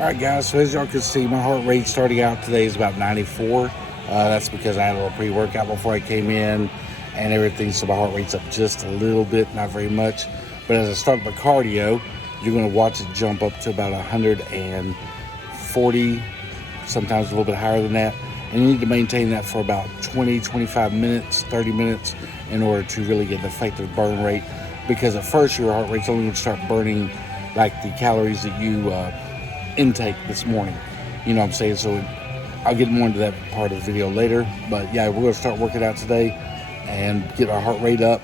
All right, guys, so as y'all can see, my heart rate starting out today is about 94. That's because I had a little pre-workout before I came in and everything, so my heart rate's up just a little bit, not very much. But as I start my cardio, you're going to watch it jump up to about 140, sometimes a little bit higher than that. And you need to maintain that for about 20, 25 minutes, 30 minutes in order to really get an effective burn rate. Because at first, your heart rate's only going to start burning like the calories that you intake this morning. You know what I'm saying? So I'll get more into that part of the video later. But yeah, we're going to start working out today and get our heart rate up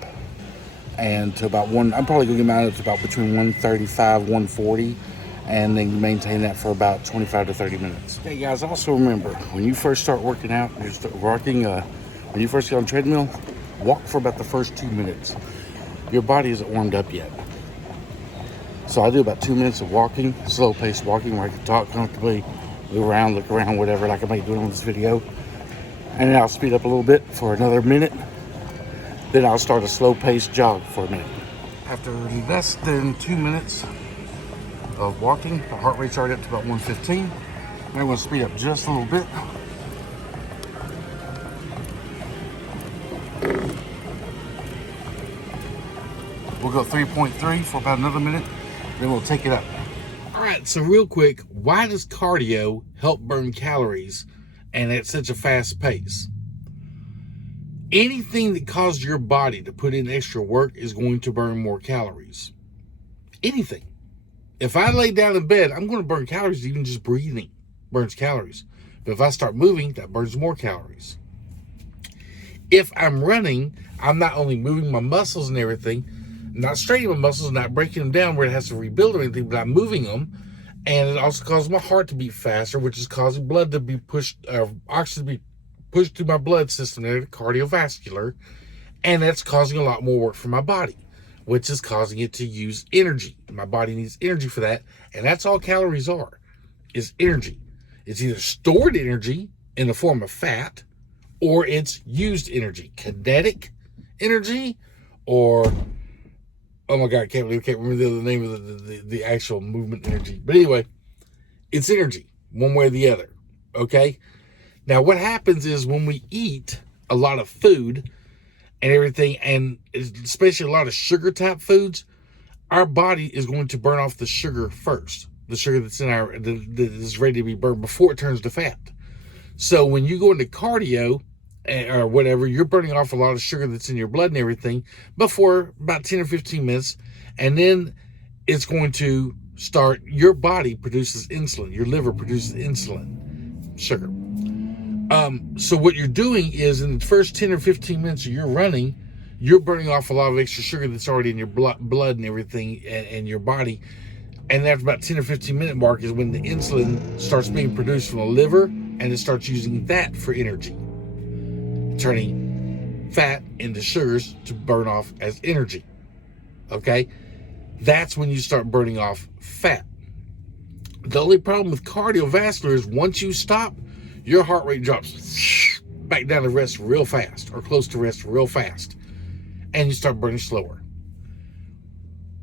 and to about I'm probably going to get mine up to about between 135, 140, and then maintain that for about 25 to 30 minutes. Hey guys, also remember, when you first start working out, when you first get on the treadmill, walk for about the first 2 minutes. Your body isn't warmed up yet. So I do about 2 minutes of walking, slow paced walking, where I can talk comfortably, move around, look around, whatever, like I might be doing on this video. And then I'll speed up a little bit for another minute. Then I'll start a slow paced jog for a minute. After less than 2 minutes of walking, the heart rate's already up to about 115. I'm going to speed up just a little bit. We'll go 3.3 for about another minute. Then we'll take it up. All right, so real quick, why does cardio help burn calories and at such a fast pace? Anything that causes your body to put in extra work is going to burn more calories. Anything. If I lay down in bed, I'm going to burn calories. Even just breathing burns calories. But if I start moving, that burns more calories. If I'm running, I'm not only moving my muscles and everything, not straining my muscles, not breaking them down where it has to rebuild or anything, but I'm moving them. And it also causes my heart to beat faster, which is causing blood to be pushed, oxygen to be pushed through my blood system there, cardiovascular. And that's causing a lot more work for my body, which is causing it to use energy. My body needs energy for that. And that's all calories are, is energy. It's either stored energy in the form of fat, or it's used energy, kinetic energy, or oh my God, I can't remember the name of the actual movement energy. But anyway, it's energy, one way or the other, okay? Now, what happens is when we eat a lot of food and everything, and especially a lot of sugar-type foods, our body is going to burn off the sugar first, the sugar that is ready to be burned before it turns to fat. So when you go into cardio, or whatever, you're burning off a lot of sugar that's in your blood and everything before about 10 or 15 minutes. And then it's going to start, your body produces insulin. Your liver produces insulin, sugar. So what you're doing is in the first 10 or 15 minutes of your running, you're burning off a lot of extra sugar that's already in your blood and everything and your body. And after about 10 or 15 minute mark is when the insulin starts being produced from the liver, and it starts using that for energy, turning fat into sugars to burn off as energy. Okay? That's when you start burning off fat. The only problem with cardiovascular is once you stop, your heart rate drops back down to rest real fast, or close to rest real fast, and you start burning slower.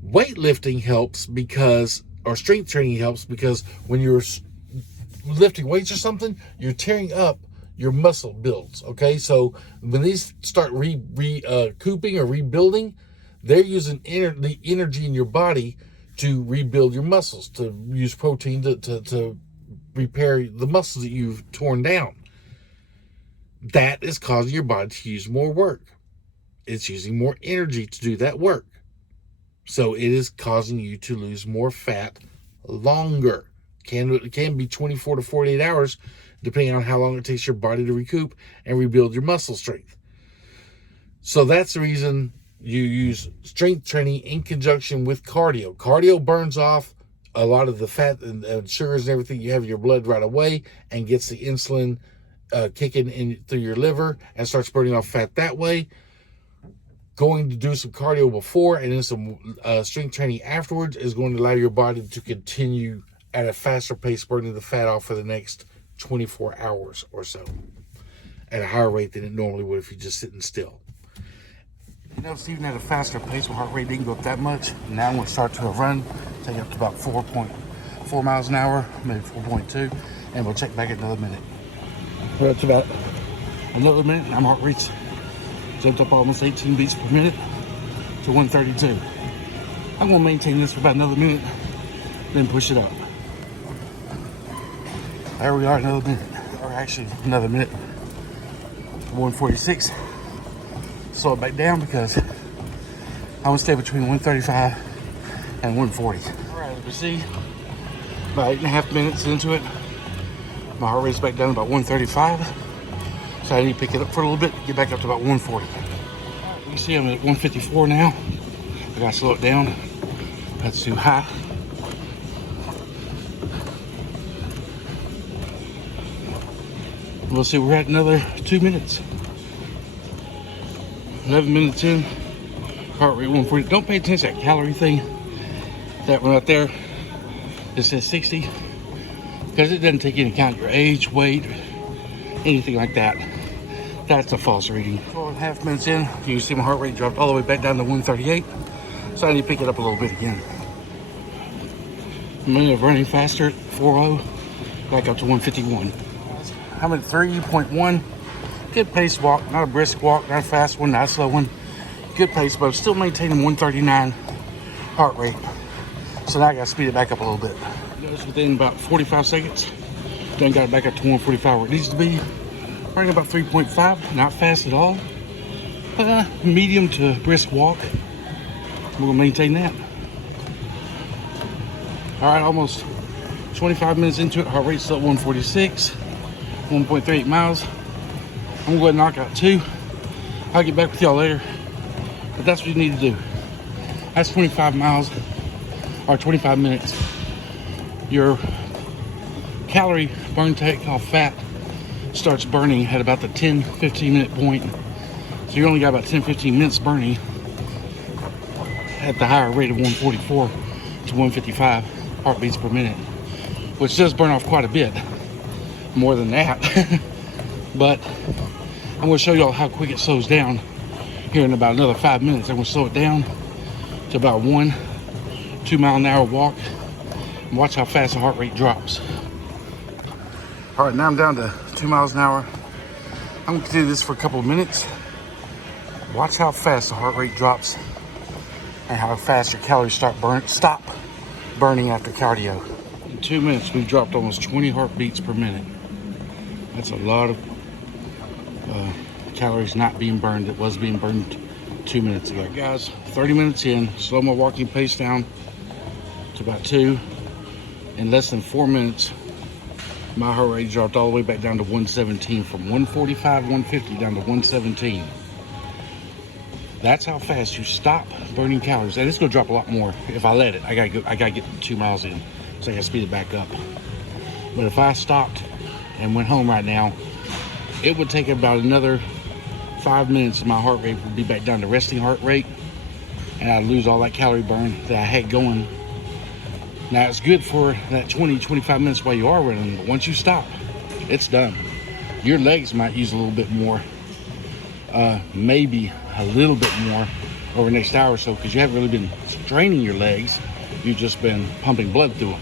Weightlifting helps because, or strength training helps because when you're lifting weights or something, you're tearing up your muscle builds, okay? So when these start recouping or rebuilding, they're using the energy in your body to rebuild your muscles, to use protein to repair the muscles that you've torn down. That is causing your body to use more work. It's using more energy to do that work. So it is causing you to lose more fat longer. It can be 24 to 48 hours, depending on how long it takes your body to recoup and rebuild your muscle strength. So that's the reason you use strength training in conjunction with cardio. Cardio burns off a lot of the fat and sugars and everything you have in your blood right away, and gets the insulin kicking in through your liver and starts burning off fat that way. Going to do some cardio before and then some strength training afterwards is going to allow your body to continue at a faster pace burning the fat off for the next 24 hours or so at a higher rate than it normally would if you're just sitting still. You notice even at a faster pace, my heart rate didn't go up that much. Now I'm going to start to a run, take it up to about 4 miles an hour, maybe 4.2, and we'll check back at another minute. We're up to about another minute. My heart rate's jumped up almost 18 beats per minute to 132. I'm gonna maintain this for about another minute, then push it up. There we are, another minute, or actually another minute. 146. Slow it back down because I want to stay between 135 and 140. All right, as we see, about 8.5 minutes into it, my heart rate's back down to about 135. So I need to pick it up for a little bit, get back up to about 140. You can see I'm at 154 now. I gotta slow it down. That's too high. We'll see, we're at another 2 minutes. 11 minutes in, heart rate 140. Don't pay attention to that calorie thing. That one out there, it says 60, because it doesn't take into account your age, weight, anything like that. That's a false reading. 4.5 minutes in, you can see my heart rate dropped all the way back down to 138. So I need to pick it up a little bit again. A minute of running faster at 4.0, back up to 151. I'm at 3.1. Good pace walk, not a brisk walk, not a fast one, not a slow one. Good pace, but I'm still maintaining 139 heart rate. So now I gotta speed it back up a little bit. Notice within about 45 seconds, done got it back up to 145 where it needs to be. Running about 3.5, not fast at all. Medium to brisk walk. We're gonna maintain that. All right, almost 25 minutes into it, heart rate's still at 146, 1.38 miles. I'm gonna go ahead and knock out 2. I'll get back with y'all later. But that's what you need to do. That's 25 miles, or 25 minutes. Your calorie burn takeoff fat starts burning at about the 10-15 minute point. So you only got about 10-15 minutes burning at the higher rate of 144 to 155 heartbeats per minute, which does burn off quite a bit more than that. But I'm going to show y'all how quick it slows down here in about another 5 minutes. I'm going to slow it down to about 1-2 mile an hour walk, and watch how fast the heart rate drops. All right, now I'm down to 2 miles an hour. I'm going to do this for a couple of minutes. Watch how fast the heart rate drops and how fast your calories stop burning after cardio. In 2 minutes, we've dropped almost 20 heartbeats per minute. That's a lot of calories not being burned that was being burned 2 minutes ago. Right, guys, 30 minutes in, slow my walking pace down to about 2. In less than 4 minutes, my heart rate dropped all the way back down to 117, from 145, 150 down to 117. That's how fast you stop burning calories. And it's gonna drop a lot more if I let it. I gotta get 2 miles in, so I gotta speed it back up. But if I stopped and went home right now, it would take about another 5 minutes and my heart rate would be back down to resting heart rate, and I'd lose all that calorie burn that I had going. Now it's good for that 20-25 minutes while you are running, but once you stop, it's done. Your legs might use a little bit more, maybe a little bit more over the next hour or so, because you haven't really been straining your legs. You've just been pumping blood through them.